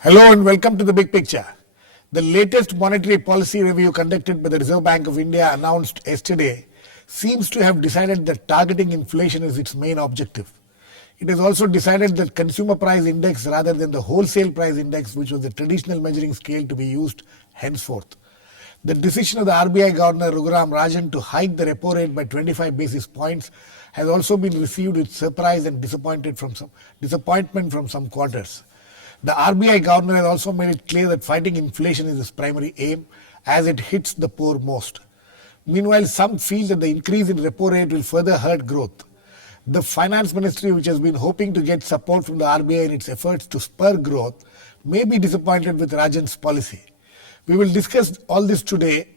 Hello and welcome to the big picture. The latest monetary policy review conducted by the Reserve Bank of India announced yesterday seems to have decided that targeting inflation is its main objective. It has also decided that consumer price index rather than the wholesale price index, which was the traditional measuring scale, to be used henceforth. The decision of the RBI Governor Raghuram Rajan to hike the repo rate by 25 basis points has also been received with surprise and disappointment from some quarters. The RBI Governor has also made it clear that fighting inflation is his primary aim, as it hits the poor most. Meanwhile, some feel that the increase in repo rate will further hurt growth. The Finance Ministry, which has been hoping to get support from the RBI in its efforts to spur growth, may be disappointed with Rajan's policy. We will discuss all this today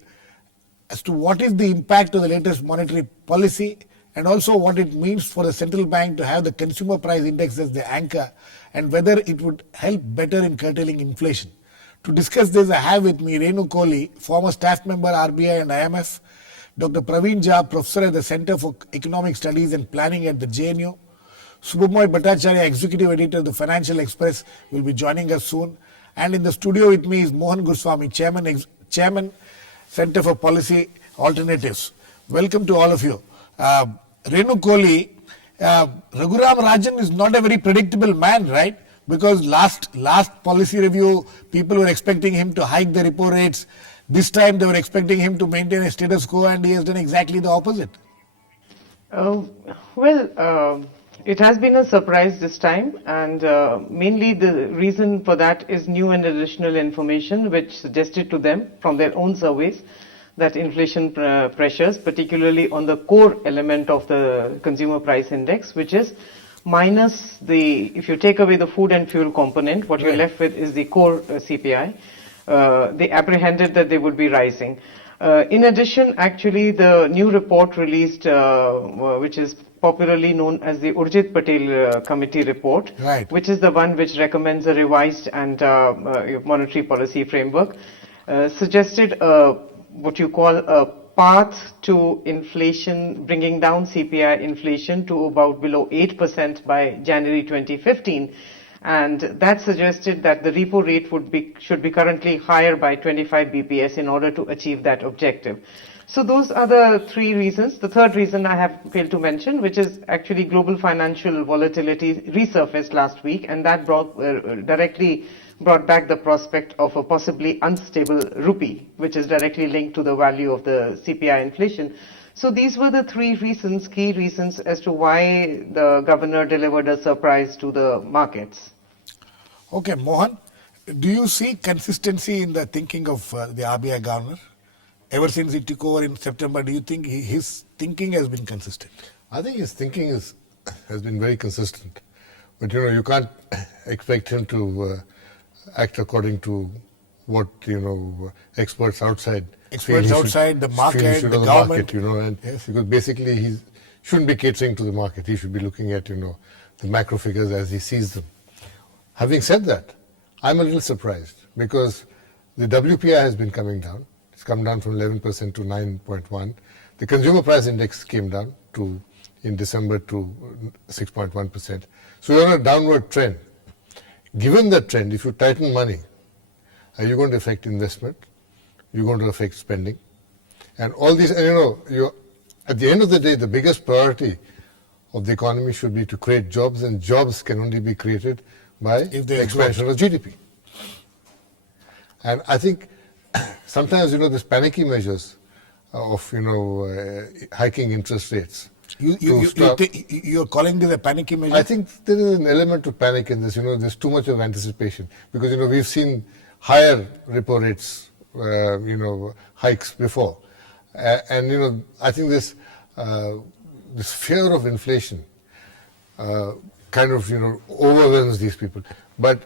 as to what is the impact of the latest monetary policy and also what it means for the central bank to have the consumer price index as the anchor and whether it would help better in curtailing inflation. To discuss this, I have with me Renu, Kohli, former staff member RBI and IMF, Dr. Praveen, professor at the Center for Economic Studies and Planning at the JNU, Subhomoy, Bhattarcharya, executive editor of the Financial Express, will be joining us soon. And in the studio with me is Mohan Guruswamy, Chairman, Center for Policy Alternatives. Welcome to all of you. Renu, Kohli, Raghuram Rajan is not a very predictable man, right? Because last policy review, people were expecting him to hike the repo rates. This time they were expecting him to maintain a status quo, and he has done exactly the opposite. It has been a surprise this time, and mainly the reason for that is new and additional information which suggested to them from their own surveys that inflation pressures, particularly on the core element of the consumer price index, which is minus if you take away the food and fuel component, what you're left with is the core CPI. They apprehended that they would be rising. In addition, actually, the new report released, which is popularly known as the Urjit Patel Committee report, which is the one which recommends a revised and monetary policy framework, suggested what you call a path to inflation, bringing down CPI inflation to about below 8% by January 2015. And that suggested that the repo rate should be currently higher by 25 BPS in order to achieve that objective. So those are the three reasons. The third reason I have failed to mention, which is actually global financial volatility resurfaced last week, and that directly brought back the prospect of a possibly unstable rupee, which is directly linked to the value of the CPI inflation. So these were the three reasons, key reasons as to why the governor delivered a surprise to the markets. Okay, Mohan, do you see consistency in the thinking of the RBI governor? Ever since he took over in September, do you think his thinking has been consistent? I think his thinking has been very consistent. But you can't expect him to act according to what experts outside the market, the government, and yes. Because basically he shouldn't be catering to the market. He should be looking at the macro figures as he sees them. Having said that, I'm a little surprised because the WPI has been coming down. It's come down from 11% to 9.1. The consumer price index came down in December to 6.1%. So you're on a downward trend. Given that trend, if you tighten money, are you going to affect investment? You're going to affect spending. And all these, and at the end of the day, the biggest priority of the economy should be to create jobs, and jobs can only be created by the expansion of GDP. And I think sometimes, these panicky measures of, hiking interest rates. You're calling this a panicky measure? I think there is an element of panic in this. There's too much of anticipation because, we've seen higher repo rates, hikes before. And, I think this fear of inflation kind of, overwhelms these people. But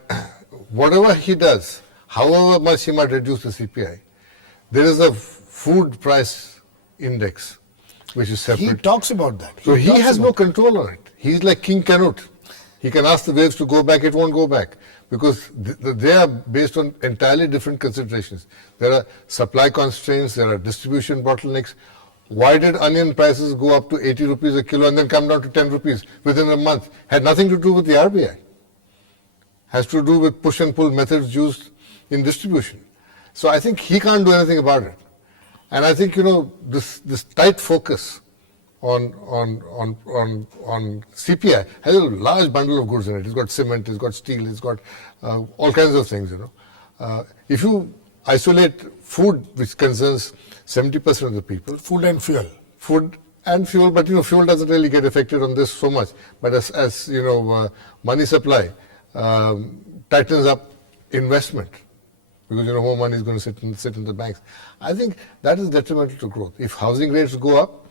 whatever he does, however much he might reduce the CPI, there is a food price index which is separate. He talks about that. So he has no control on it. He's like King Canute. He can ask the waves to go back, it won't go back. Because they are based on entirely different considerations. There are supply constraints, there are distribution bottlenecks. Why did onion prices go up to 80 rupees a kilo and then come down to 10 rupees within a month? Had nothing to do with the RBI. has to do with push and pull methods used in distribution. So I think he can't do anything about it. And I think, this tight focus on CPI has a large bundle of goods in it. It's got cement, it's got steel, it's got all kinds of things, If you isolate food, which concerns 70% of the people. Food and fuel. Food and fuel, but fuel doesn't really get affected on this so much. But as money supply tightens up investment, because more money is going to sit in the banks. I think that is detrimental to growth. If housing rates go up,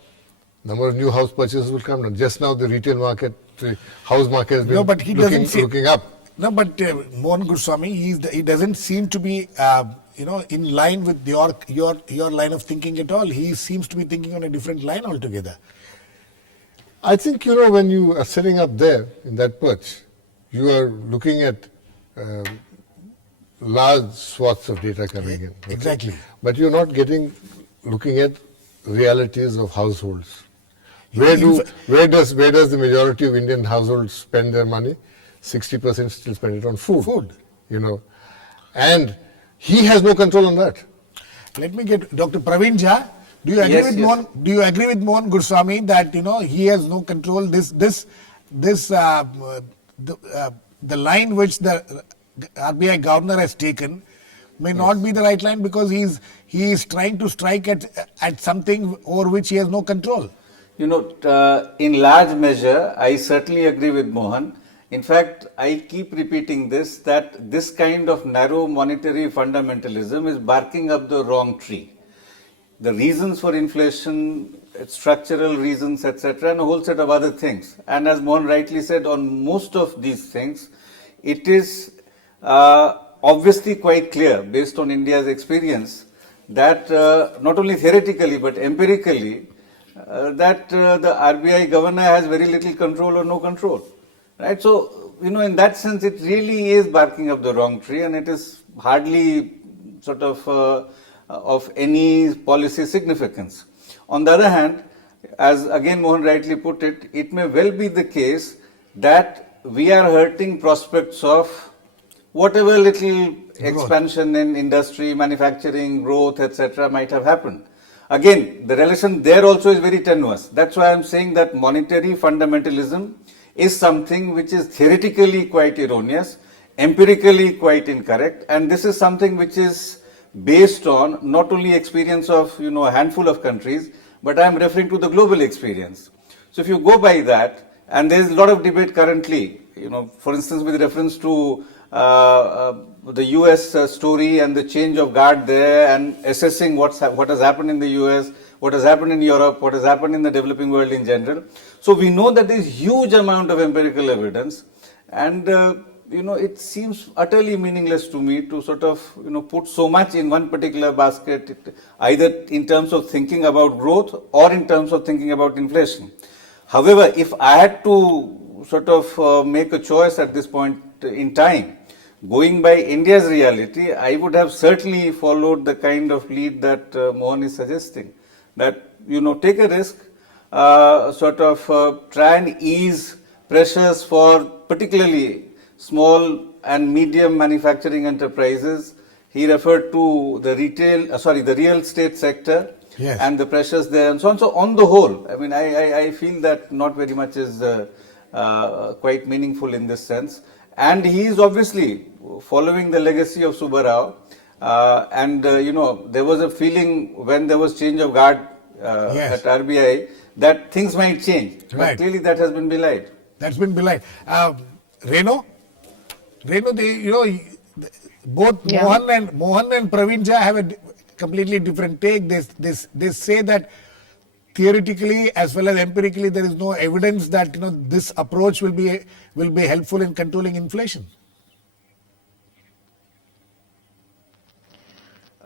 number of new house purchases will come down. Just now the retail market, the house market has been looking up. No, but Mohan Guruswamy, he doesn't seem to be in line with your line of thinking at all. He seems to be thinking on a different line altogether. I think, when you are sitting up there in that perch, you are looking at large swaths of data coming in. Okay? Exactly. But you're not looking at realities of households. Where does the majority of Indian households spend their money? 60% still spend it on food. And he has no control on that. Let me get Dr. Praveen Jha. Do you agree with Mohan? Do you agree with Mohan Guruswamy that he has no control? The line which the RBI governor has taken may not be the right line, because he is trying to strike at something over which he has no control. In large measure, I certainly agree with Mohan. In fact, I keep repeating that this kind of narrow monetary fundamentalism is barking up the wrong tree. The reasons for inflation, structural reasons, etc., and a whole set of other things. And as Mohan rightly said, on most of these things, it is obviously quite clear, based on India's experience, that not only theoretically but empirically, that the RBI governor has very little control or no control. Right? So, in that sense, it really is barking up the wrong tree, and it is hardly sort of any policy significance. On the other hand, as again Mohan rightly put it, it may well be the case that we are hurting prospects of whatever little expansion in industry, manufacturing, growth, etc. might have happened. Again, the relation there also is very tenuous. That's why I'm saying that monetary fundamentalism is something which is theoretically quite erroneous, empirically quite incorrect, and this is something which is based on not only experience of a handful of countries, but I'm referring to the global experience. So if you go by that, and there's a lot of debate currently, for instance, with reference to the US story and the change of guard there, and assessing what has happened in the US, what has happened in Europe, what has happened in the developing world in general. So we know that there is huge amount of empirical evidence, and it seems utterly meaningless to me to sort of put so much in one particular basket, either in terms of thinking about growth or in terms of thinking about inflation. However, if I had to sort of make a choice at this point in time, going by India's reality, I would have certainly followed the kind of lead that Mohan is suggesting. That, take a risk, sort of try and ease pressures for particularly small and medium manufacturing enterprises. He referred to the the real estate sector, yes, and the pressures there and so on. So on the whole, I mean, I feel that not very much is quite meaningful in this sense. And he is obviously following the legacy of Subbarao. There was a feeling when there was change of guard yes, at RBI that things might change. Right. But clearly that has been belied. That's been belied. Renu, both Mohan and Praveen Jha have a completely different take. They say that theoretically as well as empirically there is no evidence that this approach will be helpful in controlling inflation.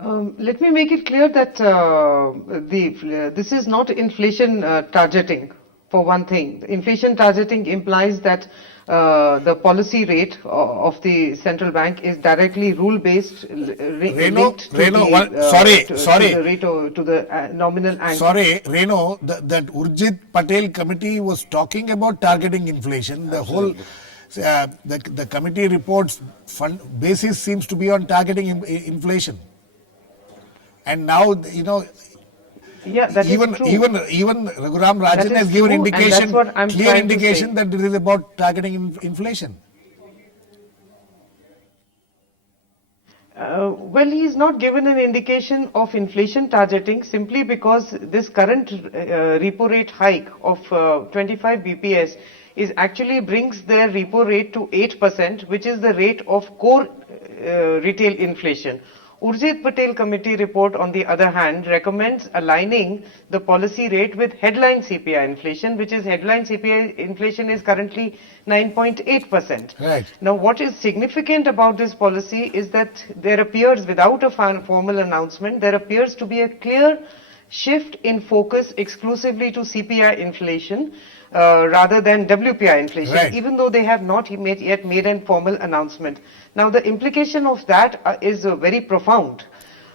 Let me make it clear that this is not inflation targeting, for one thing. Inflation targeting implies that the policy rate of the central bank is directly rule-based, linked to the nominal angle. Sorry, Renu, that Urjit Patel committee was talking about targeting inflation. The whole the committee report's basis seems to be on targeting inflation. And now, Yeah, that is even true. Raghuram That Rajan is has given true, and indication, that's what I'm clear trying to indication say. that it is about targeting inflation. Well, he's not given an indication of inflation targeting simply because this current repo rate hike of 25 BPS is actually brings their repo rate to 8%, which is the rate of core retail inflation. Urjit Patel committee report, on the other hand, recommends aligning the policy rate with headline CPI inflation, which is headline CPI inflation is currently 9.8%. Right. Now, what is significant about this policy is that there appears, without a formal announcement, there appears to be a clear shift in focus exclusively to CPI inflation rather than WPI inflation, Right. even though they have not yet made a formal announcement. Now, the implication of that is very profound.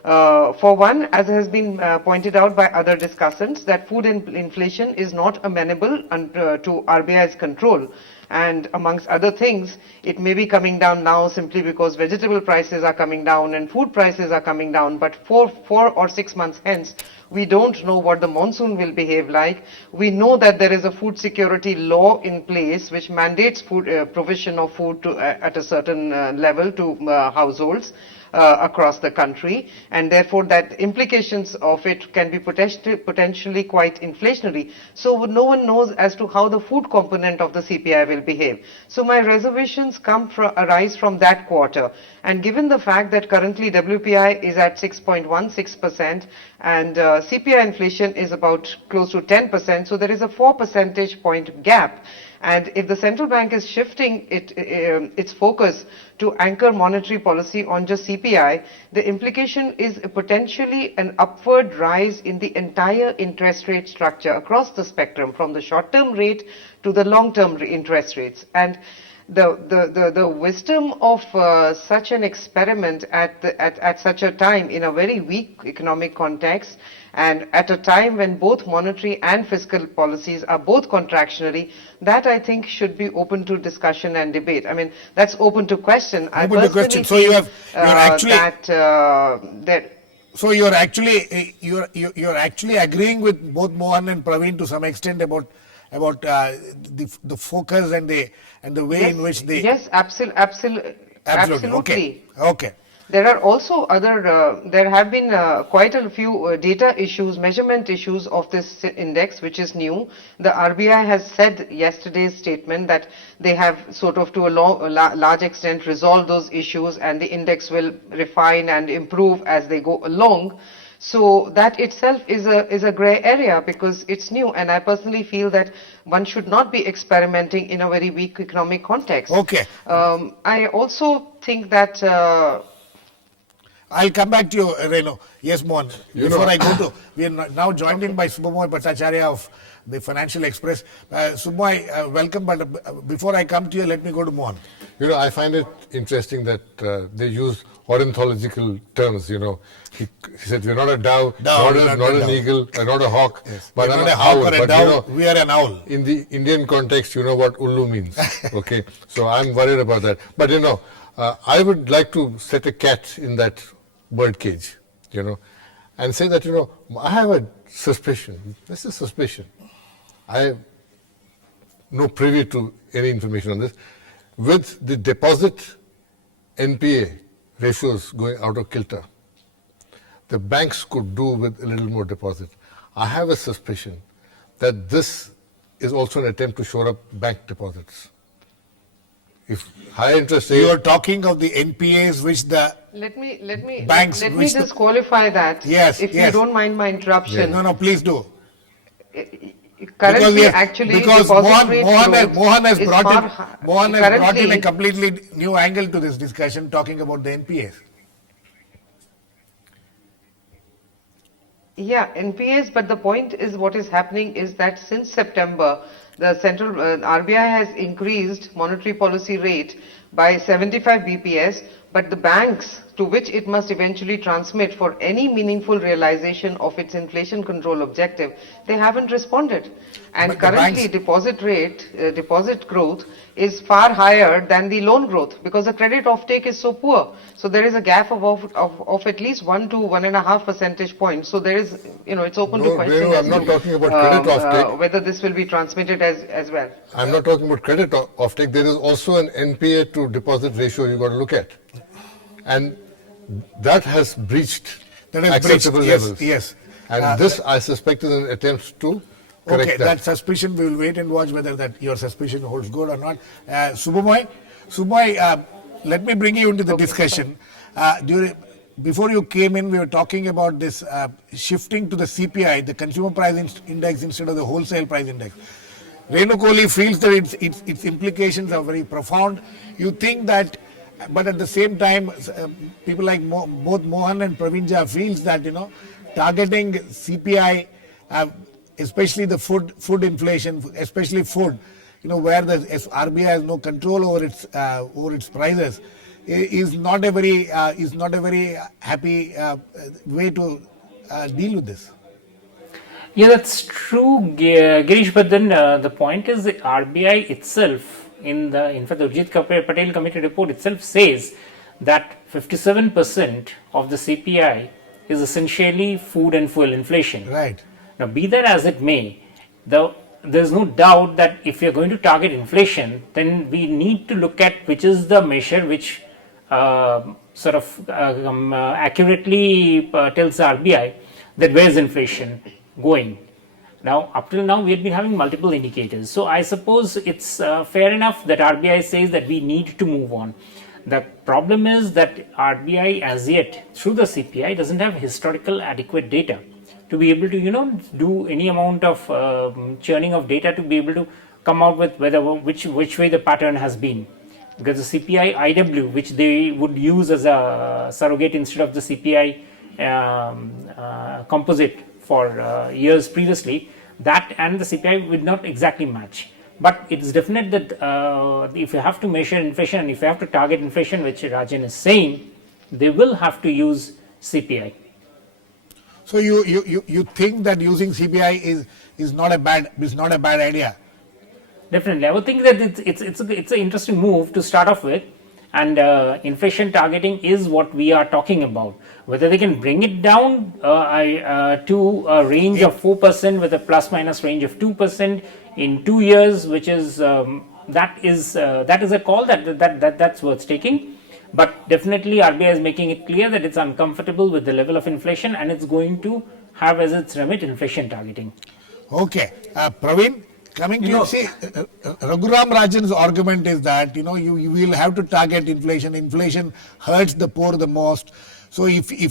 For one, as has been pointed out by other discussants, that food inflation is not amenable to RBI's control. And amongst other things, it may be coming down now simply because vegetable prices are coming down and food prices are coming down. But 4 or 6 months hence, we don't know what the monsoon will behave like. We know that there is a food security law in place which mandates provision of food at a certain level to households across the country, and therefore that implications of it can be potentially quite inflationary. So no one knows as to how the food component of the CPI will behave. So my reservations arise from that quarter. And given the fact that currently WPI is at 6.16% and CPI inflation is about close to 10%, so there is a 4 percentage point gap. And if the central bank is shifting its focus to anchor monetary policy on just CPI, the implication is potentially an upward rise in the entire interest rate structure across the spectrum, from the short-term rate to the long-term interest rates. And the wisdom of such an experiment at such a time in a very weak economic context, and at a time when both monetary and fiscal policies are both contractionary, that I think should be open to discussion and debate. I mean, that's open to question. I Open to personally question. So feel you're actually that so you're actually agreeing with both Mohan and Praveen to some extent about the focus and the way in which they absolutely. Okay. There are also there have been quite a few data issues, measurement issues of this index, which is new. The RBI has said yesterday's statement that they have sort of to a large extent resolved those issues, and the index will refine and improve as they go along. So that itself is a gray area because it's new, and I personally feel that one should not be experimenting in a very weak economic context. Okay. I also think that I'll come back to you, Renu. Yes, Mohan. Before I go to, we are now joined in by Subhomoy Bhattarcharya of the Financial Express. Subhomoy, welcome. But before I come to you, let me go to Mohan. I find it interesting that they use ornithological terms. He said we're not a dove, not an eagle, not a hawk, but we're I'm not an a hawk owl. or a dove, we are an owl. In the Indian context, you know what ullu means. Okay, so I'm worried about that. But I would like to set a cat in that bird cage, and say that, I have a suspicion. This is suspicion. I have no privy to any information on this. With the deposit NPA ratios going out of kilter, the banks could do with a little more deposit. I have a suspicion that this is also an attempt to shore up bank deposits. If high interest rates... You are talking of the NPAs which the banks... Let me just qualify that. Yes, if you don't mind my interruption. Yes. No, please do. Currently, because Mohan has brought in a completely new angle to this discussion, talking about the NPAs. Yeah, NPAs, but the point is what is happening is that since September, the RBI has increased monetary policy rate by 75 BPS, but the banks to which it must eventually transmit for any meaningful realization of its inflation control objective, they haven't responded. And But the currently banks- deposit growth is far higher than the loan growth because the credit offtake is so poor. So there is a gap of at least 1 to 1.5 percentage points. So there is, it's open to No, questioning Renu, as I'm not to, talking about credit offtake. whether this will be transmitted as well. I'm not talking about credit offtake. There is also an NPA to deposit ratio you got to look at. And that has breached That has acceptable breached, yes, levels. yes. And this, I suspect, is an attempt to correct Okay, that suspicion, we will wait and watch whether that your suspicion holds good or not. Subhomoy, let me bring you into the discussion. Before you came in, we were talking about this shifting to the CPI, the Consumer Price Index, instead of the Wholesale Price Index. Renu Kohli feels that its implications are very profound. You think that, but at the same time, people like both Mohan and Praveen feels that, targeting CPI, especially the food inflation, especially food, where the RBI has no control over its prices, is not a very happy way to deal with this. Yeah, that's true, Girish. But then the point is the RBI itself, in fact, the Urjit Patel Committee report itself says that 57% of the CPI is essentially food and fuel inflation. Right. Now, be that as it may, there's no doubt that if you're going to target inflation, then we need to look at which is the measure which accurately tells the RBI that where is inflation going. Now, up till now, we have been having multiple indicators. So, I suppose it's fair enough that RBI says that we need to move on. The problem is that RBI as yet, through the CPI, doesn't have historical adequate data to be able to, do any amount of churning of data to be able to come out with which way the pattern has been. Because the CPI IW, which they would use as a surrogate instead of the CPI composite for years previously, that and the CPI would not exactly match. But it's definite that if you have to measure inflation and if you have to target inflation, which Rajan is saying, they will have to use CPI. So you think that using CPI is not a bad idea? Definitely, I would think that it's an interesting move to start off with, and inflation targeting is what we are talking about. Whether they can bring it down to a range of 4% with a plus minus range of 2% in 2 years, which is that is a call that's worth taking. But definitely, RBI is making it clear that it's uncomfortable with the level of inflation, and it's going to have as its remit inflation targeting. Okay, Praveen. Coming to Raghuram Rajan's argument is that you will have to target inflation. Inflation hurts the poor the most. So if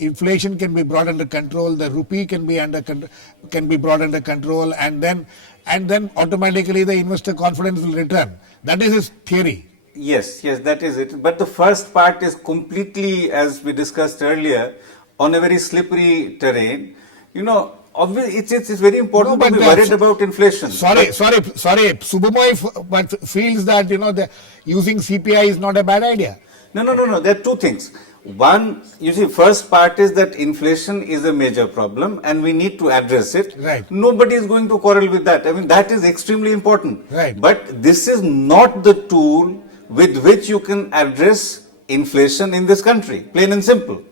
inflation can be brought under control, the rupee can be brought under control, and then automatically the investor confidence will return. That is his theory. Yes, that is it. But the first part is completely, as we discussed earlier, on a very slippery terrain. Obviously, it's very important to be worried about inflation. Sorry. Subhomoy but feels that the using CPI is not a bad idea. No. There are two things. One, first part is that inflation is a major problem and we need to address it. Right. Nobody is going to quarrel with that. I mean, that is extremely important. Right. But this is not the tool with which you can address inflation in this country. Plain and simple.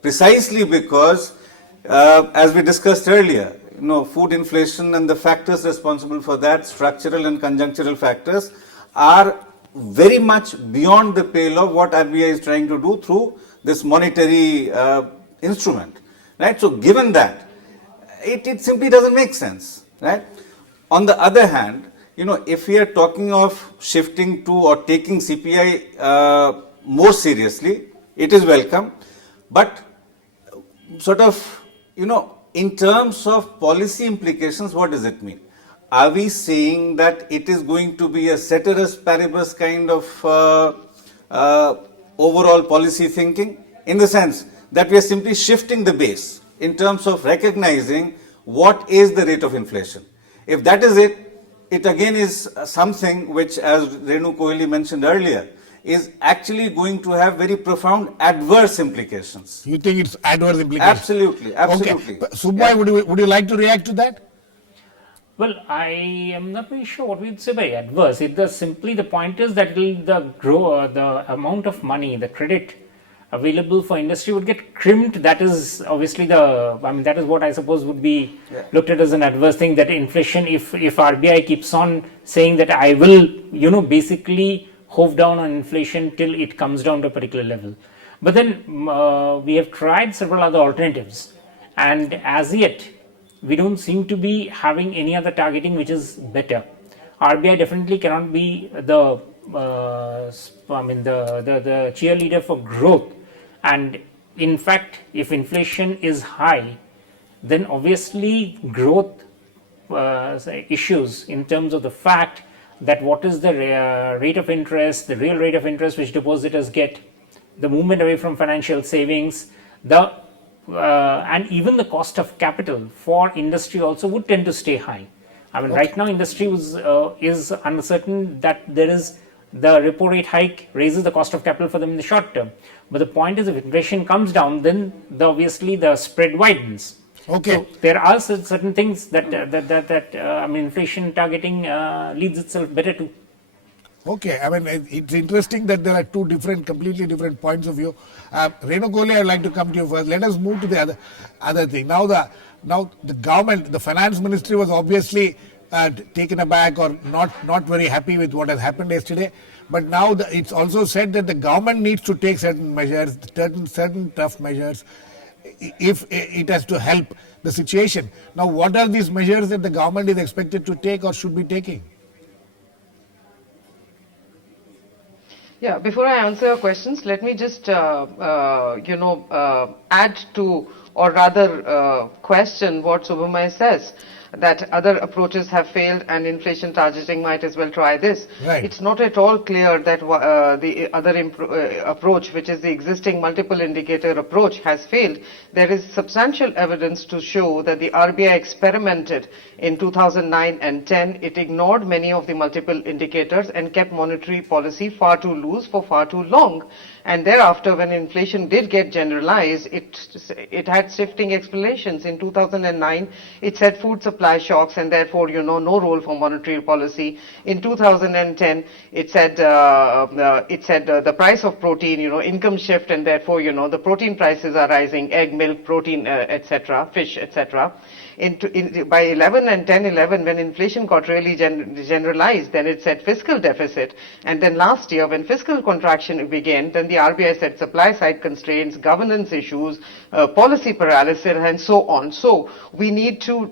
Precisely because as we discussed earlier, food inflation and the factors responsible for that, structural and conjunctural factors, are very much beyond the pale of what RBI is trying to do through this monetary instrument. Right? So, given that, it simply doesn't make sense. Right? On the other hand, if we are talking of shifting to or taking CPI more seriously, it is welcome. But sort of, in terms of policy implications, what does it mean? Are we saying that it is going to be a ceteris paribus kind of overall policy thinking? In the sense that we are simply shifting the base in terms of recognizing what is the rate of inflation. If that is it again is something which, as Renu Kohli mentioned earlier, is actually going to have very profound adverse implications. You think it's adverse implications? Absolutely, absolutely. Okay. Subhomoy, would you like to react to that? Well, I am not very sure what we would say by adverse. Simply the point is that the amount of money, the credit available for industry would get crimped. That is obviously that is what I suppose would be looked at as an adverse thing, that inflation, if RBI keeps on saying that I will, basically hove down on inflation till it comes down to a particular level. But then we have tried several other alternatives, and as yet we don't seem to be having any other targeting which is better. RBI definitely cannot be the cheerleader for growth. And in fact, if inflation is high, then obviously growth issues in terms of the fact that what is the rate of interest, the real rate of interest which depositors get, the movement away from financial savings, and even the cost of capital for industry also would tend to stay high. Right now industry is uncertain that there is the repo rate hike raises the cost of capital for them in the short term. But the point is, if inflation comes down, then obviously the spread widens. Okay. So there are certain things that inflation targeting leads itself better to. Okay, it's interesting that there are two completely different points of view. Renu, Kohli, I'd like to come to you first. Let us move to the other thing. Now the government, the finance ministry was obviously taken aback or not very happy with what has happened yesterday. But now it's also said that the government needs to take certain measures, certain tough measures, if it has to help the situation. Now, what are these measures that the government is expected to take or should be taking? Yeah, before I answer your questions, let me just, add to, or rather question what Subhomoy says, that other approaches have failed and inflation targeting might as well try this. Right. It's not at all clear that the other approach, which is the existing multiple indicator approach, has failed. There is substantial evidence to show that the RBI experimented in 2009 and 10. It ignored many of the multiple indicators and kept monetary policy far too loose for far too long. And thereafter, when inflation did get generalized, it had shifting explanations. In 2009, it said food supply shocks and therefore, no role for monetary policy. In 2010, it said the price of protein, income shift, and therefore, the protein prices are rising, egg, milk, protein, etc., fish, etc. By 11 and 10-11, when inflation got really generalized, then it said fiscal deficit. And then last year, when fiscal contraction began, then the RBI said supply side constraints, governance issues, policy paralysis, and so on. So we need to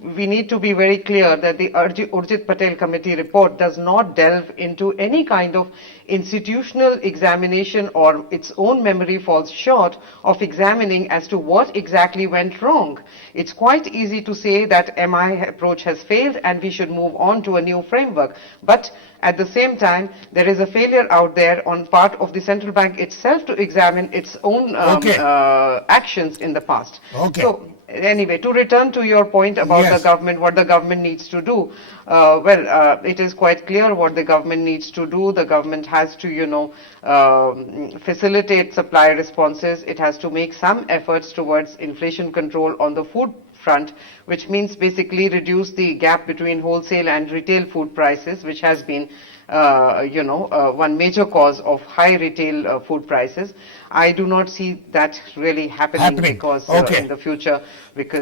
be very clear that the Urjit Patel Committee report does not delve into any kind of institutional examination, or its own memory falls short of examining as to what exactly went wrong. It's quite easy to say that MI approach has failed and we should move on to a new framework. But at the same time, there is a failure out there on part of the central bank itself to examine its own actions in the past. Okay. So anyway, to return to your point about Yes. the government, what the government needs to do, it is quite clear what the government needs to do. The government has to, facilitate supply responses. It has to make some efforts towards inflation control on the food front, which means basically reduce the gap between wholesale and retail food prices, which has been one major cause of high retail food prices. I do not see that really happening. Because in the future,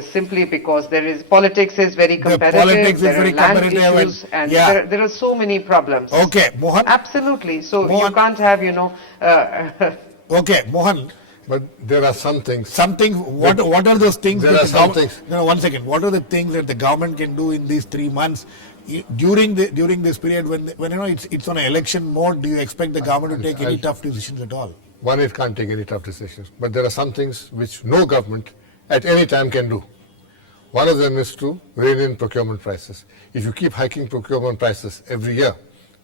simply because there is politics is very competitive, there are land issues, and there are so many problems. Okay, Mohan. Absolutely. So Mohan. you can't have Okay, Mohan. But there are some things. What are those things? There that are the some government- things. No, 1 second. What are the things that the government can do in these 3 months during this period when it's on an election mode? Do you expect the government to take any tough decisions at all? One, it can't take any tough decisions. But there are some things which no government at any time can do. One of them is to rein in procurement prices. If you keep hiking procurement prices every year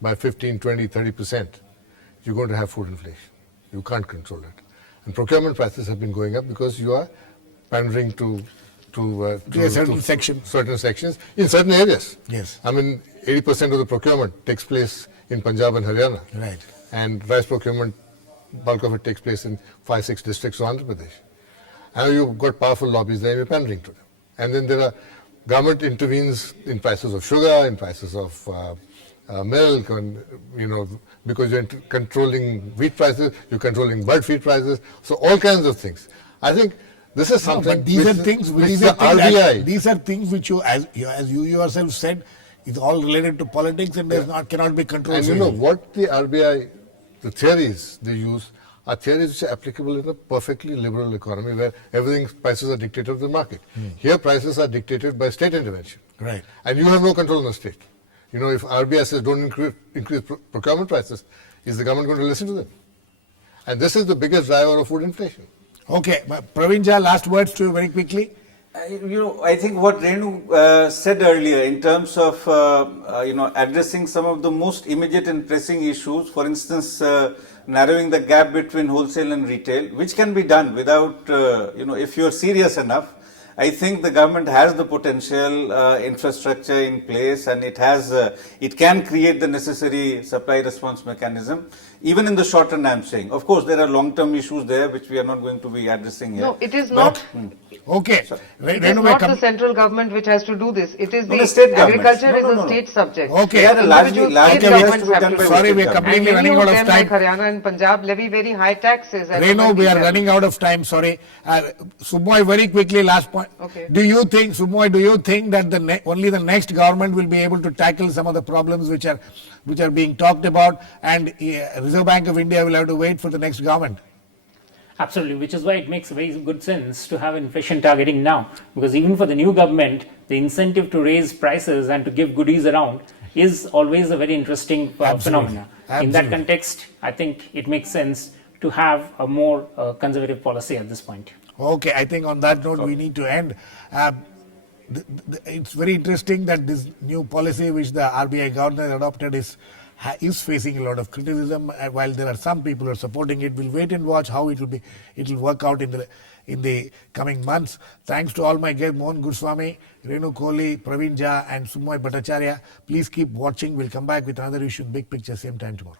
by 15, 20, 30%, you're going to have food inflation. You can't control it. And procurement prices have been going up because you are pandering to certain sections. Certain sections in certain areas. Yes. 80% of the procurement takes place in Punjab and Haryana. Right. and rice procurement, bulk of it takes place in 5-6 districts of Andhra Pradesh. And you've got powerful lobbies there, you're pandering to them. And then there are, government intervenes in prices of sugar, in prices of milk, and, because you're controlling wheat prices, you're controlling bird feed prices, so all kinds of things. I think this is No, something but these are things which the RBI... these are things which as you yourself said, is all related to politics and cannot be controlled. And what the RBI, the theories they use are theories which are applicable in a perfectly liberal economy where prices are dictated to the market. Here prices are dictated by state intervention. Right. And you have no control on the state. If RBI says don't increase procurement prices, is the government going to listen to them? And this is the biggest driver of food inflation. Okay, Praveen Jha, last words to you very quickly. I think what Renu said earlier in terms of addressing some of the most immediate and pressing issues, for instance, narrowing the gap between wholesale and retail, which can be done without, if you're serious enough. I think the government has the potential infrastructure in place, and it can create the necessary supply response mechanism. Even in the short run, I'm saying. Of course, there are long-term issues there which we are not going to be addressing here. No, it is not. Okay. It is not the central government which has to do this. It is the state government. agriculture is a state subject. Okay. They are largely State governments have to do Sorry, it. we are completely And running many out of of them, like time. Haryana and Punjab, levy very high taxes. Renu, we are running out of time, sorry. Subhomoy, very quickly, last point. Okay. Do you think that only the next government will be able to tackle some of the problems which are being talked about, and Reserve Bank of India will have to wait for the next government? Absolutely, which is why it makes very good sense to have inflation targeting now, because even for the new government, the incentive to raise prices and to give goodies around is always a very interesting phenomenon. In that context, I think it makes sense to have a more conservative policy at this point. Okay, I think on that note we need to end. It's very interesting that this new policy which the RBI governor adopted is facing a lot of criticism. While there are some people who are supporting it, we'll wait and watch how it will work out in the coming months. Thanks to all my guests, Mohan, Guruswamy, Renu, Kohli, Praveen Jha and Subhomoy Bhattarcharya. Please keep watching. We'll come back with another issue, Big Picture, same time tomorrow.